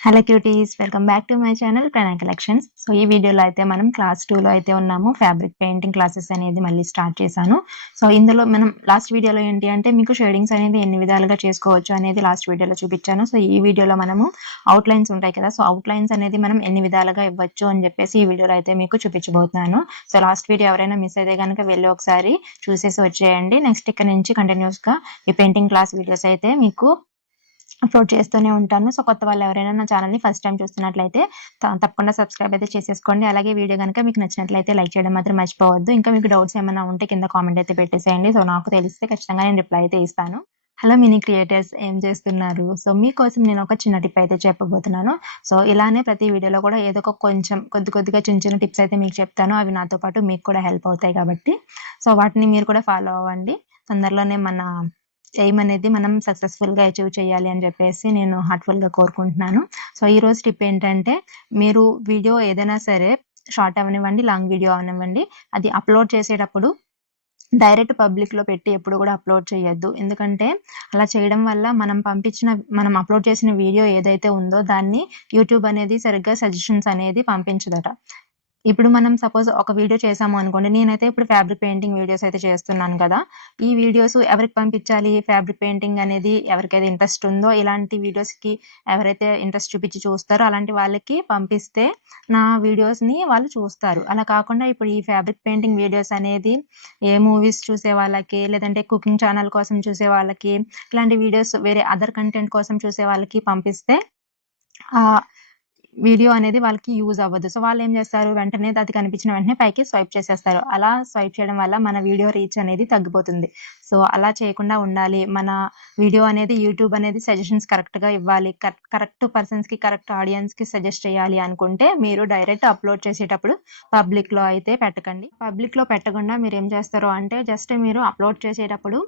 Hello cuties, welcome back to my channel Pranay collections. So ఈ వీడియోలో అయితే మనం క్లాస్ 2లో అయితే ఉన్నాము. ఫ్యాబ్రిక్ పెయింటింగ్ క్లాసెస్ అనేది మళ్ళీ స్టార్ట్ చేశాను. సో ఇందులో మనం లాస్ట్ వీడియోలో ఏంటి అంటే మీకు షేడింగ్స్ అనేది ఎన్ని విధాలుగా చేసుకోవచ్చు అనేది లాస్ట్ వీడియోలో చూపించాను. సో ఈ వీడియోలో మనము అవుట్లైన్స్ ఉంటాయి కదా, సో అవుట్లైన్స్ అనేది మనం ఎన్ని విధాలుగా ఇవ్వచ్చు అని చెప్పేసి ఈ వీడియోలో అయితే మీకు చూపించబోతున్నాను. సో లాస్ట్ వీడియో ఎవరైనా మిస్ అయితే కనుక వెళ్ళి ఒకసారి చూసేసి వచ్చేయండి. నెక్స్ట్ ఇక్కడ నుంచి కంటిన్యూస్గా ఈ పెయింటింగ్ క్లాస్ వీడియోస్ అయితే మీకు అప్లోడ్ చేస్తూనే ఉంటాను. సో కొత్త వాళ్ళు ఎవరైనా నా ఛానల్ని ఫస్ట్ టైం చూస్తున్నట్లయితే తప్పకుండా సబ్స్క్రైబ్ అయితే చేసేసుకోండి. అలాగే వీడియో కనుక మీకు నచ్చినట్లయితే లైక్ చేయడం మాత్రం మర్చిపోవద్దు. ఇంకా మీకు డౌట్స్ ఏమైనా ఉంటే కింద కామెంట్ అయితే పెట్టేసేయండి. సో నాకు తెలిస్తే ఖచ్చితంగా నేను రిప్లై అయితే ఇస్తాను. హలో మినీ క్రియేటర్స్, ఏం చేస్తున్నారు? సో మీకోసం నేను ఒక చిన్న టిప్ అయితే చెప్పబోతున్నాను. సో ఇలానే ప్రతి వీడియోలో కూడా ఏదో ఒక కొంచెం కొద్దిగా చిన్న చిన్న టిప్స్ అయితే మీకు చెప్తాను. అవి నాతో పాటు మీకు కూడా హెల్ప్ అవుతాయి కాబట్టి సో వాటిని మీరు కూడా ఫాలో అవ్వండి. తొందరలోనే మన ఎయిమ్ అనేది మనం సక్సెస్ఫుల్గా అచీవ్ చేయాలి అని చెప్పేసి నేను హార్ట్ఫుల్గా కోరుకుంటున్నాను. సో ఈరోజు టిప్ ఏంటంటే, మీరు వీడియో ఏదైనా సరే షార్ట్ అవనివ్వండి, లాంగ్ వీడియో అవనివ్వండి, అది అప్లోడ్ చేసేటప్పుడు డైరెక్ట్ పబ్లిక్లో పెట్టి ఎప్పుడు కూడా అప్లోడ్ చేయొద్దు. ఎందుకంటే అలా చేయడం వల్ల మనం అప్లోడ్ చేసిన వీడియో ఏదైతే ఉందో దాన్ని యూట్యూబ్ అనేది సరిగ్గా సజెషన్స్ అనేది పంపించదట. ఇప్పుడు మనం సపోజ్ ఒక వీడియో చేసాము అనుకోండి. నేనైతే ఇప్పుడు ఫ్యాబ్రిక్ పెయింటింగ్ వీడియోస్ అయితే చేస్తున్నాను కదా! ఈ వీడియోస్ ఎవరికి పంపించాలి? ఫ్యాబ్రిక్ పెయింటింగ్ అనేది ఎవరికైతే ఇంట్రెస్ట్ ఉందో, ఇలాంటి వీడియోస్‌కి ఎవరైతే ఇంట్రెస్ట్ చూపించి చూస్తారో అలాంటి వాళ్ళకి పంపిస్తే నా వీడియోస్‌ని వాళ్ళు చూస్తారు. అలా కాకుండా ఇప్పుడు ఈ ఫ్యాబ్రిక్ పెయింటింగ్ వీడియోస్ అనేది ఏ మూవీస్ చూసే వాళ్ళకి, లేదంటే కుకింగ్ ఛానల్ కోసం చూసే వాళ్ళకి, ఇలాంటి వీడియోస్ వేరే అదర్ కంటెంట్ కోసం చూసే వాళ్ళకి పంపిస్తే ఆహ్, వీడియో అనేది వాళ్ళకి యూజ్ అవ్వదు. సో వాళ్ళేం చేస్తారు, వెంటనే అది కనిపించిన వెంటనే పైకి స్వైప్ చేసేస్తారు. అలా స్వైప్ చేయడం వల్ల మన వీడియో రీచ్ అనేది తగ్గిపోతుంది. సో అలా చేయకుండా ఉండాలి. మన వీడియో అనేది యూట్యూబ్ అనేది సజెషన్స్ కరెక్ట్‌గా ఇవ్వాలి. కరెక్ట్ పర్సన్స్‌కి, కరెక్ట్ ఆడియన్స్‌కి సజెస్ట్ చేయాలి అనుకుంటే మీరు డైరెక్ట్ అప్లోడ్ చేసేటప్పుడు పబ్లిక్‌లో అయితే పెట్టకండి. పబ్లిక్‌లో పెట్టకుండా మీరేం చేస్తారు అంటే జస్ట్ మీరు అప్లోడ్ చేసేటప్పుడు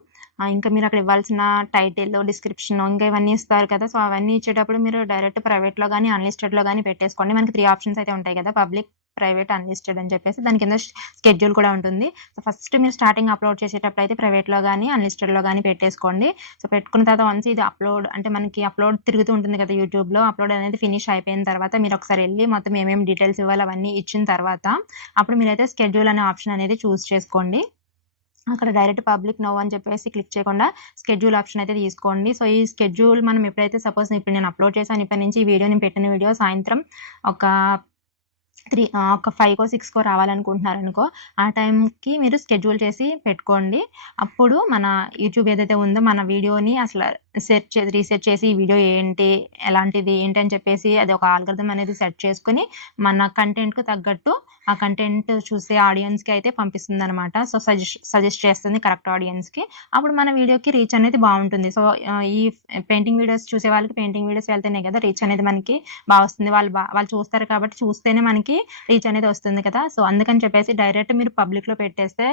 ఇంకా మీరు అక్కడ ఇవ్వాల్సిన టైటిల్, డిస్క్రిప్షన్ ఇంకా ఇవన్నీ ఇస్తారు కదా! సో అవన్నీ ఇచ్చేటప్పుడు మీరు డైరెక్ట్ ప్రైవేట్‌లో గాని, అన్‌లిస్టెడ్‌లో గాని పెట్టేసుకోండి. మనకి 3 ఆప్షన్స్ అయితే ఉంటాయి కదా! పబ్లిక్, ప్రైవేట్, అన్‌లిస్టెడ్ అని చెప్పేసి. దాని కింద స్కెడ్యూల్ కూడా ఉంటుంది. సో ఫస్ట్ మీరు స్టార్టింగ్ అప్లోడ్ చేసేటప్పుడు అయితే ప్రైవేట్‌లో గాని, అన్‌లిస్టెడ్‌లో గాని పెట్టేసుకోండి. సో పెట్టుకున్న తర్వాత వన్స్ ఇది అప్లోడ్ అంటే మనకి అప్లోడ్ తిరుగుతూ ఉంటుంది కదా యూట్యూబ్‌లో. అప్లోడ్ అనేది ఫినిష్ అయిపోయిన తర్వాత మీరు ఒకసారి ఎళ్లి మొత్తం ఏమేమి డీటెయిల్స్ ఇవ్వాలో అవన్నీ ఇచ్చిన తర్వాత అప్పుడు మీరైతే స్కెడ్యూల్ అనే ఆప్షన్ అనేది చూజ్ చేసుకోండి. అక్కడ డైరెక్ట్ పబ్లిక్ నో అని చెప్పేసి క్లిక్ చేయకుండా స్కెడ్యూల్ ఆప్షన్ అయితే తీసుకోండి. సో ఈ స్కెడ్యూల్ మనం ఎప్పుడైతే సపోజ్ ఇప్పుడు నేను అప్లోడ్ చేశాను, ఇప్పటి నుంచి ఈ వీడియో నేను పెట్టిన వీడియో సాయంత్రం ఒక ఒక 5కో, 6కో రావాలనుకుంటున్నారనుకో, ఆ టైంకి మీరు షెడ్యూల్ చేసి పెట్టుకోండి. అప్పుడు మన యూట్యూబ్ ఏదైతే ఉందో మన వీడియోని అసల రీసెర్చ్ చేసి ఈ వీడియో ఏంటి, ఎలాంటిది, ఏంటి అని చెప్పేసి అది ఒక ఆల్గోరిథం అనేది సెట్ చేసుకొని మన కంటెంట్‌కు తగ్గట్టు ఆ కంటెంట్ చూసే ఆడియన్స్‌కి అయితే పంపిస్తుందనమాట. సో సజెస్ట్ చేస్తుంది కరెక్ట్ ఆడియన్స్‌కి. అప్పుడు మన వీడియోకి రీచ్ అనేది బావుంటుంది. సో ఈ పెయింటింగ్ వీడియోస్ చూసే వాళ్ళకి పెయింటింగ్ వీడియోస్ వెళ్తేనే కదా రీచ్ అనేది మనకి వస్తుంది. వాళ్ళు చూస్తారు కాబట్టి చూస్తేనే మనకి రీచ్ అనేది వస్తుంది కదా! సో అందుకని చెప్పేసి డైరెక్ట్ మీరు పబ్లిక్‌లో పెట్టేస్తే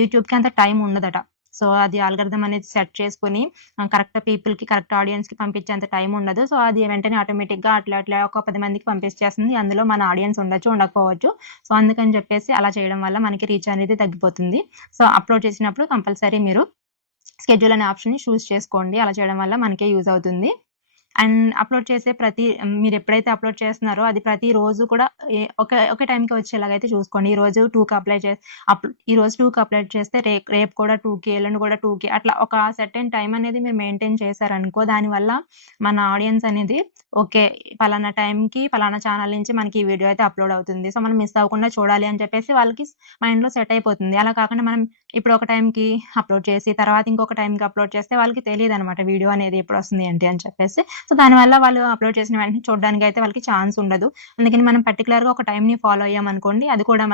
యూట్యూబ్‌కి అంత టైం ఉండదట. సో అది ఆల్గోరిథం అనేది సెట్ చేసుకొని కరెక్ట్ పీపుల్‌కి, కరెక్ట్ ఆడియన్స్‌కి పంపించేంత టైం ఉండదు. సో అది వెంటనే ఆటోమేటిక్‌గా అట్లా ఒక 10 మందికి పంపించేస్తుంది. అందులో మన ఆడియన్స్ ఉండొచ్చు, ఉండకపోవచ్చు. సో అందుకని చెప్పేసి అలా చేయడం వల్ల మనకి రీచ్ అనేది తగ్గిపోతుంది. సో అప్లోడ్ చేసినప్పుడు కంపల్సరీ మీరు షెడ్యూల్ అనే ఆప్షన్‌ని చూజ్ చేసుకోండి. అలా చేయడం వల్ల మనకే యూజ్ అవుతుంది. అండ్ అప్లోడ్ చేసే మీరెప్పుడైతే అప్లోడ్ చేస్తున్నారో అది ప్రతిరోజు కూడా ఒకే టైంకి వచ్చేలాగైతే చూసుకోండి. ఈరోజు 2కి ఈరోజు 2కి అప్లోడ్ చేస్తే రేపు కూడా 2కి, ఎల్లుండి కూడా 2కి అట్లా ఒక సర్టెన్ టైం అనేది మీరు మెయింటైన్ చేశారనుకో, దానివల్ల మన ఆడియన్స్ అనేది ఓకే. పలానా టైంకి పలానా ఛానల్ నుంచి మనకి ఈ వీడియో అయితే అప్లోడ్ అవుతుంది. సో మనం మిస్ అవ్వకుండా చూడాలి అని చెప్పేసి వాళ్ళకి మైండ్‌లో సెట్ అయిపోతుంది. అలా కాకుండా మనం ఇప్పుడు ఒక టైంకి అప్లోడ్ చేసి తర్వాత ఇంకొక టైంకి అప్లోడ్ చేస్తే వాళ్ళకి తెలీదనమాట వీడియో అనేది ఎప్పుడొస్తుంది ఏంటి అని చెప్పేసి. సో దానివల్ల వాళ్ళు అప్లోడ్ చేసిన వెంటనే చూడడానికైతే వాళ్ళకి ఛాన్స్ ఉండదు. అందుకని మనం పర్టిక్యులర్‌గా ఒక టైమ్‌ని ఫాలో అయ్యామనుకోండి, అది కూడా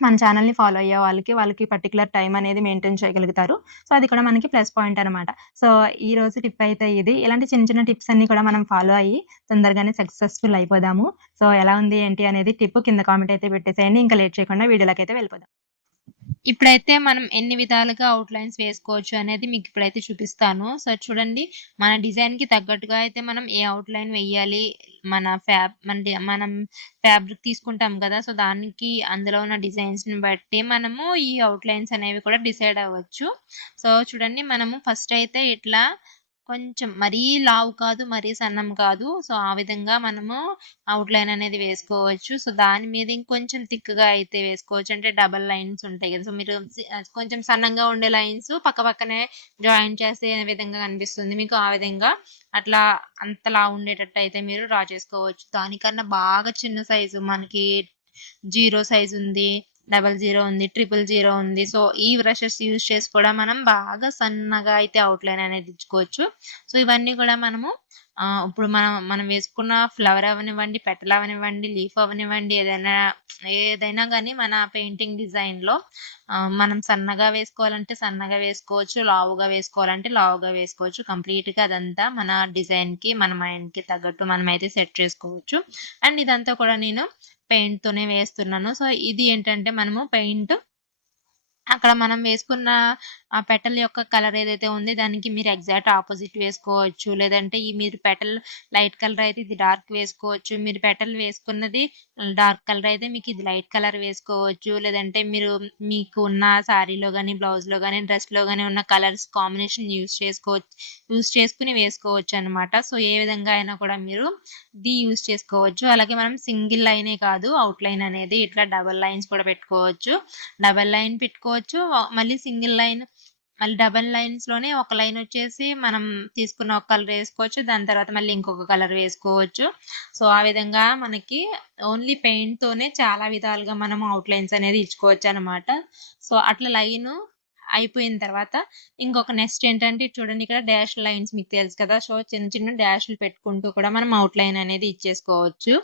మన ఛానెల్‌ని ఫాలో అయ్యే వాళ్ళకి పర్టిక్యులర్ టైమ్ అనేది మెయింటైన్ చేయగలుగుతారు. సో అది కూడా మనకి ప్లస్ పాయింట్ అనమాట. సో ఈరోజు టిప్ అయితే ఇది. ఇలాంటి చిన్న చిన్న టిప్స్ అన్నీ కూడా మనం ఫాలో అయ్యి తొందరగానే సక్సెస్‌ఫుల్ అయిపోదాము. సో ఎలా ఉంది ఏంటి అనేది టిప్ కింద కామెంట్ అయితే పెట్టేసేయండి. ఇంకా లేట్ చేయకుండా వీడియోలోకైతే వెళ్ళిపోదాం. ఇప్పుడైతే మనం ఎన్ని విధాలుగా అవుట్‌లైన్స్ వేసుకోవచ్చు అనేది మీకిప్పుడైతే చూపిస్తాను. సో చూడండి, మన డిజైన్‌కి తగ్గట్టుగా అయితే మనం ఏ అవుట్‌లైన్ వెయ్యాలి, మనం ఫ్యాబ్రిక్ తీసుకుంటాం గదా! సో దానికి అందులో ఉన్న డిజైన్స్‌ని బట్టి మనము ఈ అవుట్‌లైన్స్ అనేవి కూడా డిసైడ్ అవ్వచ్చు. సో చూడండి, మనము ఫస్ట్ అయితే ఇట్లా కొంచెం మరీ లావు కాదు, మరీ సన్నం కాదు. సో, ఆ విధంగా మనము అవుట్‌లైన్ అనేది వేసుకోవచ్చు. సో, దాని మీద ఇంకొంచెం థిక్‌గా అయితే వేసుకోవచ్చు. అంటే డబుల్ లైన్స్ ఉంటాయి కదా! సో, మీరు కొంచెం సన్నంగా ఉండే లైన్స్ పక్కనే జాయిన్ చేస్తే ఏ విధంగా కనిపిస్తుంది మీకు ఆ విధంగా అట్లా అంతలా ఉండేటట్టు అయితే మీరు డ్రా చేసుకోవచ్చు. దానికన్నా బాగా చిన్న సైజు మనకి 0 సైజ్ ఉంది. 00 ఉంది. 000 ఉంది. సో, ఈ బ్రషెస్ యూజ్ చేసి కూడా మనం బాగా సన్నగా అయితే అవుట్‌లైన్ అనేది ఇచ్చుకోవచ్చు. సో, ఇవన్నీ కూడా మనము ఇప్పుడు మనం వేసుకున్న ఫ్లవర్ అవ్వనివ్వండి, పెటల్ అవ్వనివ్వండి, లీఫ్ అవ్వనివ్వండి ఏదైనా గానీ మన పెయింటింగ్ డిజైన్‌లో మనం సన్నగా వేసుకోవాలంటే సన్నగా వేసుకోవచ్చు. లావుగా వేసుకోవాలంటే లావుగా వేసుకోవచ్చు. కంప్లీట్‌గా అదంతా మన డిజైన్‌కి, మన మైండ్‌కి తగ్గట్టు మనమైతే సెట్ చేసుకోవచ్చు. అండ్ ఇదంతా కూడా నేను పెయింట్‌తోనే వేస్తున్నాను. సో, ఇది ఏంటంటే మనము పెయింట్ అక్కడ మనం వేసుకున్న ఆ పెటల్ యొక్క కలర్ ఏదైతే ఉంది దానికి మీరు ఎగ్జాక్ట్ ఆపోజిట్ వేసుకోవచ్చు. లేదంటే మీరు పెటల్ లైట్ కలర్ అయితే ఇది డార్క్ వేసుకోవచ్చు. మీరు పెటల్ వేసుకున్నది డార్క్ కలర్ అయితే మీకు ఇది లైట్ కలర్ వేసుకోవచ్చు. లేదంటే మీరు మీకు ఉన్న శారీలో గాని, బ్లౌజ్‌లో గాని, డ్రెస్‌లో గాని ఉన్న కలర్స్ కాంబినేషన్ యూజ్ చేసుకొని వేసుకోవచ్చనమాట. సో, ఏ విధంగా అయినా కూడా మీరు ఇది యూజ్ చేసుకోవచ్చు. అలాగే మనం సింగిల్ లైనే కాదు అవుట్‌లైన్ అనేది ఇట్లా డబుల్ లైన్స్ కూడా పెట్టుకోవచ్చు. డబల్ లైన్ పెట్టుకోవచ్చు. మళ్ళీ సింగిల్ లైన్ మళ్ళీ డబల్ లైన్స్‌లోనే ఒక లైన్ వచ్చేసి మనం తీసుకున్న ఒక కలర్ వేసుకోవచ్చు. దాని తర్వాత మళ్ళీ ఇంకొక కలర్ వేసుకోవచ్చు. సో, ఆ విధంగా మనకి ఓన్లీ పెయింట్‌తోనే చాలా విధాలుగా మనం అవుట్‌లైన్స్ అనేది ఇచ్చుకోవచ్చనమాట. సో, అట్లా లైను అయిపోయిన తర్వాత ఇంకొక నెక్స్ట్ ఏంటంటే ఇటు చూడండి ఇక్కడ డాష్ లైన్స్ మీకు తెలుసు కదా! సో, చిన్న చిన్న డాష్‌లు పెట్టుకుంటూ కూడా మనం అవుట్‌లైన్ అనేది ఇచ్చేసుకోవచ్చు.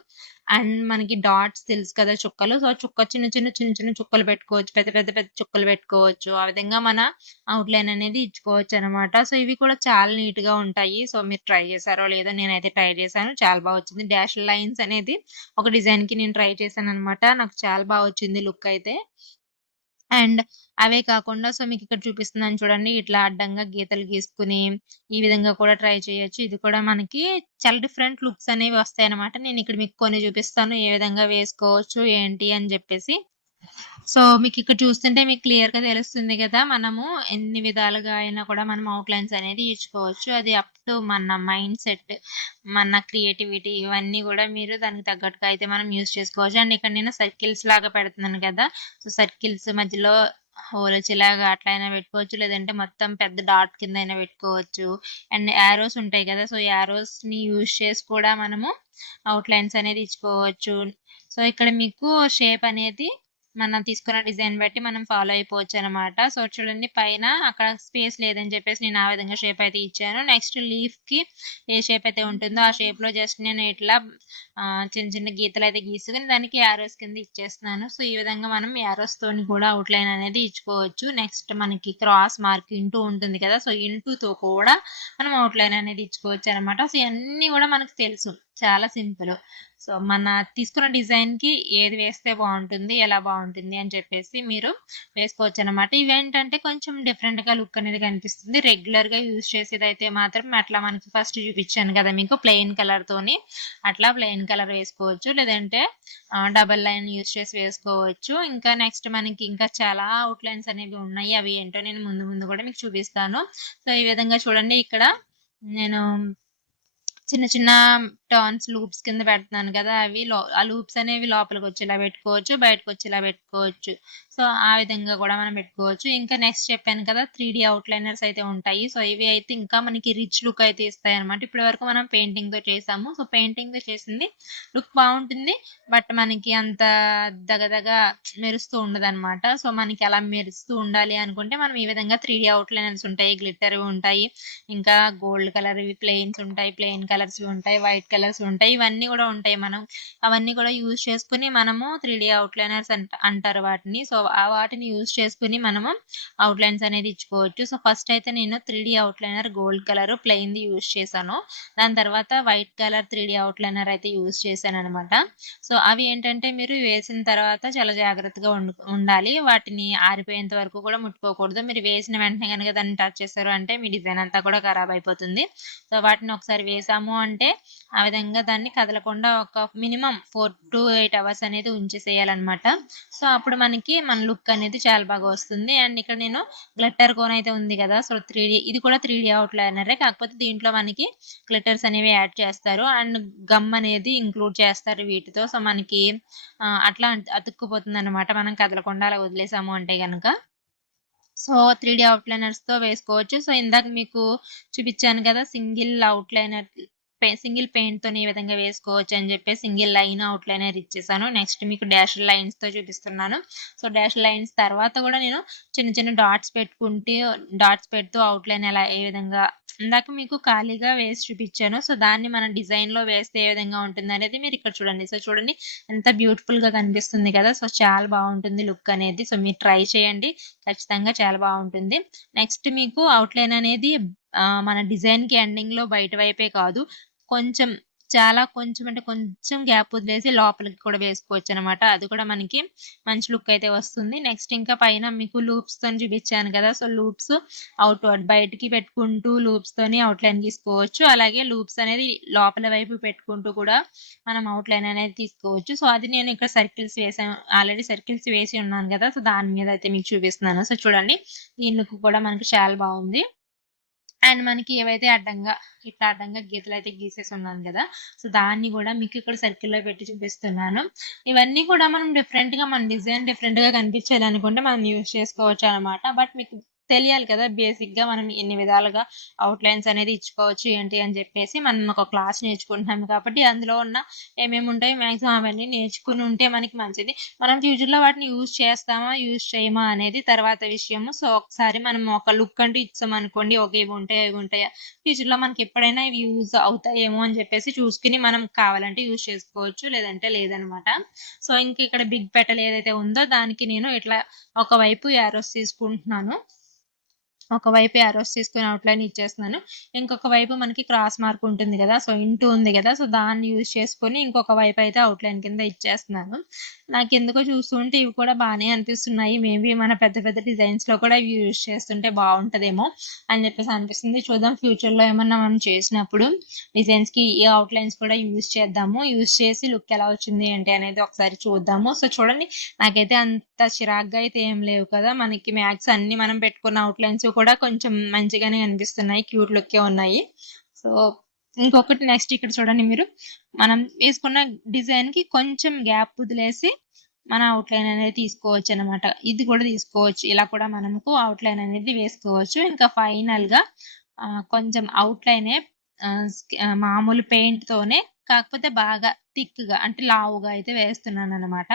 అండ్ మనకి డాట్స్ తెలుసు కదా! చుక్కలు. సో, చిన్న చిన్న చుక్కలు పెట్టుకోవచ్చు. పెద్ద చుక్కలు పెట్టుకోవచ్చు. ఆ విధంగా మన అవుట్‌లైన్ అనేది ఇచ్చుకోవచ్చనమాట. సో, ఇవి కూడా చాలా నీట్‌గా ఉంటాయి. సో, మీరు ట్రై చేశారో లేదో నేనైతే ట్రై చేశాను. చాలా బా వచ్చింది. డాష్ లైన్స్ అనేది ఒక డిజైన్‌కి నేను ట్రై చేశాననమాట. నాకు చాలా బా వచ్చింది లుక్ అయితే. అండ్ అవే కాకుండా సో, మీకిక్కడ చూపిస్తున్నాను చూడండి. ఇట్లా అడ్డంగా గీతలు గీసుకొని, ఈ విధంగా కూడా ట్రై చేయొచ్చు. ఇది కూడా మనకి చాలా డిఫరెంట్ లుక్స్ అనేవి వస్తాయన్నమాట. నేనిక్కడ మీకు కొన్ని చూపిస్తాను. ఏ విధంగా వేసుకోవచ్చు, ఏంటి అని జెప్పేసి. సో, మీకిక్కడ చూస్తుంటే మీకు క్లియర్‌గా తెలుస్తుంది గదా! మనము ఎన్ని విధాలుగా అయినా కూడా మనం అవుట్‌లైన్స్ అనేది ఇచ్చుకోవచ్చు. అది అప్ టు మన మైండ్ సెట్, మన క్రియేటివిటీ ఇవన్నీ గూడా మీరు దానికి తగ్గట్టుగా అయితే మనం యూజ్ చేసుకోవచ్చు. అండ్ ఇక్కడ నేను సర్కిల్స్ లాగా పెడుతున్నాను గదా! సో, సర్కిల్స్ మధ్యలో హోలొచ్చేలాగా అట్లా అయినా పెట్టుకోవచ్చు. లేదంటే మొత్తం పెద్ద డాట్ కింద అయినా పెట్టుకోవచ్చు. అండ్ యారోస్ ఉంటాయి గదా! సో, యారోస్‌ని యూజ్ చేసి కూడా మనము అవుట్‌లైన్స్ అనేది ఇచ్చుకోవచ్చు. సో, ఇక్కడ మీకు షేప్ అనేది మనం తీసుకున్న డిజైన్ బట్టి మనం ఫాలో అయిపోవచ్చనమాట. సో, చూడండి పైన అక్కడ స్పేస్ లేదని చెప్పేసి నేను ఆ విధంగా షేప్ అయితే ఇచ్చాను. నెక్స్ట్ లీఫ్‌కి ఏ షేప్ అయితే ఉంటుందో ఆ షేప్‌లో జస్ట్ నేను ఇట్లా చిన్న చిన్న గీతలయితే గీసుకొని దానికి యారోస్ కింద ఇచ్చేస్తున్నాను. సో, ఈ విధంగా మనం యారోస్‌తోని కూడా అవుట్‌లైన్ అనేది ఇచ్చుకోవచ్చు. నెక్స్ట్ మనకి క్రాస్ మార్క్ ఇంటూ ఉంటుంది కదా! సో, ఇంటూతో కూడా మనం అవుట్‌లైన్ అనేది ఇచ్చుకోవచ్చనమాట. సో, ఇయన్నీ గూడా మనకు తెలుసు. చాలా సింపుల్. సో, మన తీసుకున్న డిజైన్‌కి ఏది వేస్తే బావుంటుంది, ఎలా బావుంటుంది అని చెప్పేసి మీరు వేసుకోవచ్చనమాట. ఇవేంటంటే కొంచెం డిఫరెంట్‌గా లుక్ అనేది కనిపిస్తుంది. రెగ్యులర్‌గా యూజ్ చేసేదైతే మాత్రం అట్లా మనకి ఫస్ట్ చూపిచ్చాను కదా! మీకు ప్లెయిన్ కలర్‌తోని అట్లా ప్లెయిన్ కలర్ వేసుకోవచ్చు. లేదంటే డబుల్ లైన్ యూజ్ చేసి వేసుకోవచ్చు. ఇంకా నెక్స్ట్ మనకి ఇంకా చాలా అవుట్‌లైన్స్ అనేవి ఉన్నాయి. అవి ఏంటో నేను ముందు ముందు కూడా మీకు చూపిస్తాను. సో, ఈ విధంగా చూడండి ఇక్కడ నేను చిన్న చిన్న టర్న్స్ లూప్స్ కింద పెడుతున్నాను కదా! ఆ లూప్స్ అనేవి లోపలికొచ్చేలా పెట్టుకోవచ్చు. బయటకొచ్చేలా పెట్టుకోవచ్చు. సో, ఆ విధంగా కూడా మనం పెట్టుకోవచ్చు. ఇంకా నెక్స్ట్ చెప్పాను కదా! 3 అవుట్‌లైనర్స్ అయితే ఉంటాయి. సో, ఇవి అయితే ఇంకా మనకి రిచ్ లుక్ అయితే ఇస్తాయన్నమాట. ఇప్పటి వరకు మనం పెయింటింగ్‌తో చేసాము. సో, పెయింటింగ్‌తో చేసింది లుక్ బావుంటుంది. బట్ మనకి అంత దగదగ మెరుస్తూ ఉండదన్నమాట. సో, మనకి అలా మెరుస్తూ ఉండాలి అనుకుంటే మనం ఈ విధంగా 3 అవుట్‌లైనర్స్ ఉంటాయి. గ్లిట్టర్‌వి ఉంటాయి. ఇంకా గోల్డ్ కలర్‌వి ప్లెయిన్స్ ఉంటాయి. ప్లెయిన్ కలర్స్‌వి ఉంటాయి. వైట్ కలర్స్ ఉంటాయి. ఇవన్నీ గూడా ఉంటాయి. మనం అవన్నీ కూడా యూజ్ చేసుకొని మనము 3 అవుట్‌లైనర్స్ అంటారు వాటిని. సో, వాటిని యూజ్ చేసుకొని మనము అవుట్‌లైన్స్ అనేది ఇచ్చుకోవచ్చు. సో, ఫస్ట్ అయితే నేను 3 అవుట్‌లైనర్ గోల్డ్ కలర్ ప్లెయిన్‌ది యూజ్ చేశాను. దాని తర్వాత వైట్ కలర్ 3 అవుట్‌లైనర్ అయితే యూజ్ చేశాననమాట. సో, అవి ఏంటంటే మీరు వేసిన తర్వాత చాలా జాగ్రత్తగా ఉండాలి. వాటిని ఆరిపోయేంత వరకు కూడా ముట్టుకోకూడదు. మీరు వేసిన వెంటనే గనక దాన్ని టచ్ చేశారు అంటే మీ డిజైన్ అంతా కూడా ఖరాబ్ అయిపోతుంది. సో, వాటిని ఒకసారి వేసాము అంటే ఆ విధంగా దాన్ని కదలకుండా ఒక మినిమమ్ 4-8 అవర్స్ అనేది ఉంచేసేయాలనమాట. సో, అప్పుడు మనకి మన లుక్ అనేది చాలా బాగా వస్తుంది. అండ్ ఇక్కడ నేను గ్లిట్టర్ కోన్ అయితే ఉంది కదా, సో 3D ఇది కూడా 3D అవుట్లైనరే, కాకపోతే దీంట్లో మనకి గ్లిటర్స్ అనేవి యాడ్ చేస్తారు అండ్ గమ్ అనేది ఇంక్లూడ్ చేస్తారు వీటితో. సో మనకి అట్లా అతుక్కుపోతుంది అనమాట మనం కదలకుండా అలా వదిలేసాము అంటే గనక. సో 3D అవుట్లైనర్స్తో వేసుకోవచ్చు. సో ఇందాక మీకు చూపించాను కదా సింగిల్ అవుట్లైనర్ సింగిల్ పెయింట్తో ఈ విధంగా వేసుకోవచ్చు అని చెప్పి సింగిల్ లైన్ అవుట్లైనర్ ఇచ్చేసాను. నెక్స్ట్ మీకు డాష్ లైన్స్తో చూపిస్తున్నాను. సో డాష్ లైన్స్ తర్వాత కూడా నేను చిన్న చిన్న డాట్స్ పెడుతూ అవుట్లైన్ ఎలా ఏ విధంగా ఇందాక మీకు ఖాళీగా వేసి చూపించాను. సో దాన్ని మన డిజైన్లో వేస్తే ఏ విధంగా ఉంటుంది అనేది మీరు ఇక్కడ చూడండి. సో చూడండి ఎంత బ్యూటిఫుల్గా కనిపిస్తుంది కదా. సో చాలా బాగుంటుంది లుక్ అనేది. సో మీరు ట్రై చేయండి, ఖచ్చితంగా చాలా బాగుంటుంది. నెక్స్ట్ మీకు అవుట్లైన్ అనేది మన డిజైన్కి ఎండింగ్లో బయట వైపే కాదు, కొంచెం కొంచెం అంటే కొంచెం గ్యాప్ వదిలేసి లోపలికి కూడా వేసుకోవచ్చు అనమాట. అది కూడా మనకి మంచి లుక్ అయితే వస్తుంది. నెక్స్ట్ ఇంకా పైన మీకు లూప్స్తో చూపించాను కదా, సో లూప్స్ అవుట్వర్డ్ బయటికి పెట్టుకుంటూ లూప్స్తోని అవుట్లైన్ తీసుకోవచ్చు. అలాగే లూప్స్ అనేది లోపల వైపు పెట్టుకుంటూ కూడా మనం అవుట్లైన్ అనేది తీసుకోవచ్చు. సో అది నేను ఇక్కడ సర్కిల్స్ వేసాను, ఆల్రెడీ సర్కిల్స్ వేసి ఉన్నాను కదా, సో దాని మీద అయితే మీకు చూపిస్తున్నాను. సో చూడండి ఈ లుక్ కూడా మనకి చాలా బాగుంది. అండ్ మనకి ఏవైతే ఇట్లా అడ్డంగా గీతలు అయితే గీసేసి ఉన్నాను కదా, సో దాన్ని కూడా మీకు ఇక్కడ సర్కిల్లో పెట్టి చూపిస్తున్నాను. ఇవన్నీ కూడా మనం మన డిజైన్ డిఫరెంట్గా కనిపించాలనుకుంటే మనం యూజ్ చేసుకోవచ్చు అనమాట. బట్ మీకు తెలియాలి కదా బేసిక్గా మనం ఎన్ని విధాలుగా అవుట్లైన్స్ అనేది ఇచ్చుకోవచ్చు ఏంటి అని చెప్పేసి. మనం ఒక క్లాస్ నేర్చుకుంటున్నాం కాబట్టి అందులో ఉన్న ఏమేమి ఉంటాయి మ్యాక్సిమం అవన్నీ నేర్చుకుని ఉంటే మనకి మంచిది. మనం ఫ్యూచర్లో వాటిని యూజ్ చేస్తామా యూజ్ చేయమా అనేది తర్వాత విషయము. సో ఒకసారి మనం ఒక లుక్ అంటూ ఇచ్చామనుకోండి, ఓకే ఇవి ఉంటాయా ఫ్యూచర్లో మనకి ఎప్పుడైనా ఇవి యూజ్ అవుతాయేమో అని చెప్పేసి చూసుకుని మనం కావాలంటే యూజ్ చేసుకోవచ్చు, లేదంటే లేదనమాట. సో ఇంక ఇక్కడ బిగ్ పెటల్ ఏదైతే ఉందో దానికి నేను ఇట్లా ఒకవైపు యారోస్ తీసుకుంటున్నాను, ఒకవైపు యారోస్ తీసుకుని అవుట్లైన్ ఇచ్చేస్తున్నాను. ఇంకొక వైపు మనకి క్రాస్ మార్క్ ఉంటుంది కదా, సో ఇంటూ ఉంది కదా, సో దాన్ని యూజ్ చేసుకొని ఇంకొక వైపు అయితే అవుట్లైన్ కింద ఇచ్చేస్తున్నాను. నాకు ఎందుకో చూస్తుంటే ఇవి కూడా బాగానే అనిపిస్తున్నాయి. మేబీ మన పెద్ద పెద్ద డిజైన్స్లో కూడా ఇవి యూజ్ చేస్తుంటే బాగుంటుందేమో అని చెప్పేసి అనిపిస్తుంది. చూద్దాం ఫ్యూచర్లో ఏమన్నా మనం చేసినప్పుడు డిజైన్స్కి ఈ అవుట్లైన్స్ కూడా యూజ్ చేద్దాము, యూజ్ చేసి లుక్ ఎలా వచ్చింది ఏంటి అనేది ఒకసారి చూద్దాము. సో చూడండి నాకైతే అంత చిరాగ్గా అయితే ఏం లేవు కదా, మనకి మ్యాక్స్ అన్ని మనం పెట్టుకున్న అవుట్లైన్స్ కూడా కొంచెం మంచిగానే అనిపిస్తున్నాయి, క్యూట్ లుక్కే ఉన్నాయి. సో ఇంకొకటి నెక్స్ట్ ఇక్కడ చూడండి మీరు, మనం వేసుకున్న డిజైన్కి కొంచెం గ్యాప్ వదిలేసి మన అవుట్లైన్ అనేది తీసుకోవచ్చు అనమాట. ఇది కూడా తీసుకోవచ్చు, ఇలా కూడా మనకు అవుట్లైన్ అనేది వేసుకోవచ్చు. ఇంకా ఫైనల్గా కొంచెం అవుట్లైనే మామూలు పెయింట్తోనే కాకపోతే బాగా థిక్గా అంటే లావుగా అయితే వేస్తున్నాను అనమాట.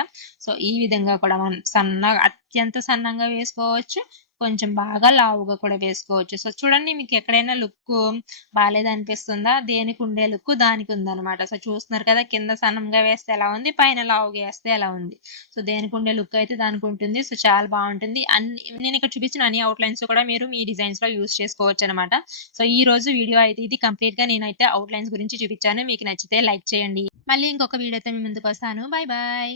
సో ఈ విధంగా కూడా మనం అత్యంత సన్నంగా వేసుకోవచ్చు, కొంచెం బాగా లావుగా కూడా వేసుకోవచ్చు. సో చూడండి మీకు ఎక్కడైనా లుక్ బాగాలేదనిపిస్తుందా, దేనికి ఉండే లుక్ దానికి ఉందన్నమాట. సో చూస్తున్నారు కదా కింద సన్నంగా వేస్తే ఎలా ఉంది, పైన లావుగా వేస్తే ఎలా ఉంది. సో దేనికి ఉండే లుక్ అయితే దానికి ఉంటుంది. సో చాలా బాగుంటుంది. నేను ఇక్కడ చూపించిన అన్ని అవుట్లైన్స్ కూడా మీరు మీ డిజైన్స్లో యూజ్ చేసుకోవచ్చు అనమాట. సో ఈ రోజు వీడియో అయితే ఇది కంప్లీట్గా నేనైతే అవుట్లైన్స్ గురించి చూపించాను. మీకు నచ్చితే లైక్ చేయండి. మళ్ళీ ఇంకొక వీడియోతో మీ ముందుకు వస్తాను. Bye bye.